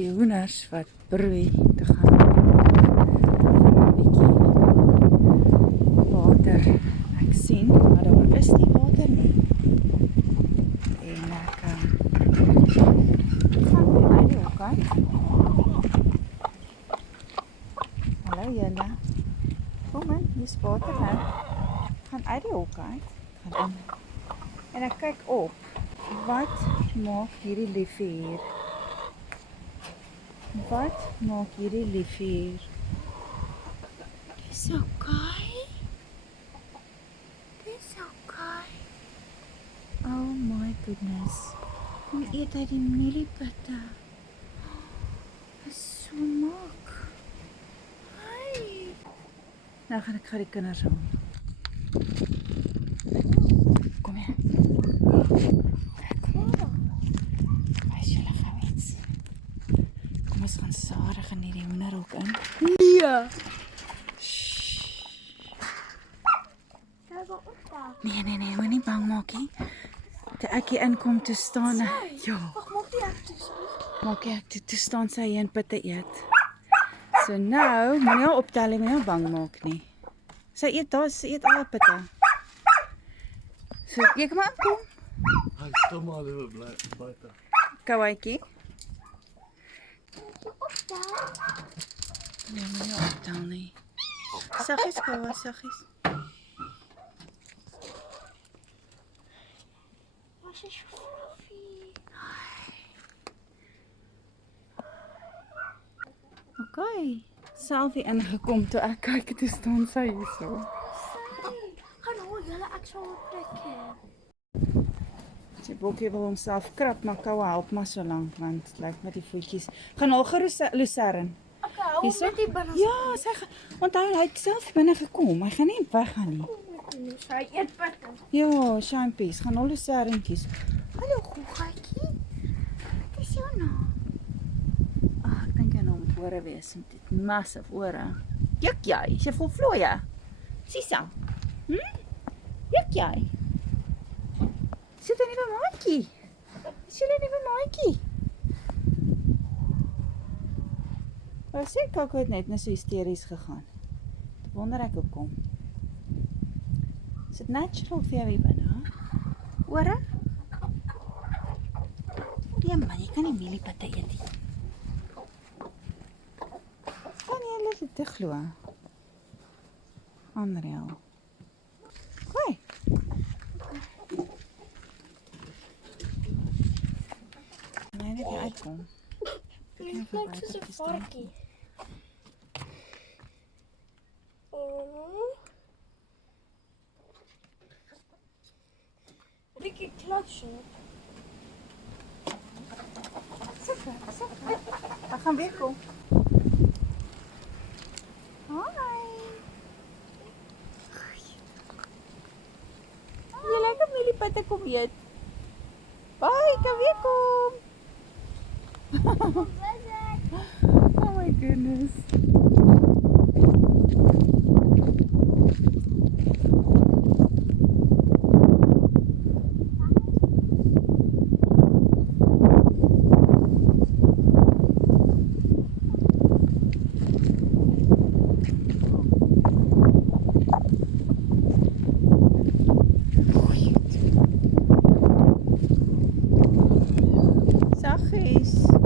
die hoenders wat broei te gaan. 'n bietjie water. Ek sien, maar daar is nie water nie. En ek gaan uit die hoekkant. Hallo julle. Kom in, hier is water nou. Gaan uit die hoekkant. Gaan in. En ek kyk op. Wat maak hierdie liefie hier? Wat maak hierdie liefie hier? Dis okay. Dis okay. Oh my goodness. Kom eet uit die mieliepitte. Dis so mak. Hi. Nou gaan ek die kinders haal. Kom hier. Ons gaan stadig in hierdie hoenderhok in. Nee. Nee, moenie bang maak nie. Toe ek hier inkom, toe staan ja, Wag, maak die ek toe. maak ek toe staan sy hier in pitte eet. So nou, moenie haar optel nie, moenie haar bang maak nie. Sy eet daar, sy eet al pitte. So, jy kom maar kom. Hy stom maar bly buite. Kawaikie. Nee, moenie haar optel nie. Saggies, kawa, saggies. Was is so fluffy. Okay. Selfie ingekom toe ek kyk, toe staan sy hierso. Gaan hoor julle ek sal trek. Sy bokkie wil homself krap, maar Kawa help maar so lank, want het lyk met die voetjies. Gaan haal Lucerne. Okay, hou Hierso? met die binne. Ja, sy gaan, onthou, hy het self binne gekom, hy gaan nie weggaan nie. Sy eet pitte. Ja, champies, gaan haal Lucernetjies. Hallo goegatjie. Wat is jou naam? Ag, ek dink hy nou moet ore wees, met dit massive ore. Juk jy, is jy vol vlooie? Sisa, juk jy? Sit jy nie by maatjie? Is jy nie by maatjie? Maar sê Koko het net so hysteries gegaan. Ek wonder ek hoekom. Is dit natural vir jou hier binne? Ore? Nee man, jy kan nie mieliepitte eet nie. Kan jy hulle dit te glo? Andriel. Hoi. Kan jy net hier uitkom? Jy klink soos 'n varkie. Bietjie klats op. Ek gaan weer kom. Hoi. Jy lekker mieliepitte kom eet. Bye, kan weer kom. Oh my goodness. Saggies.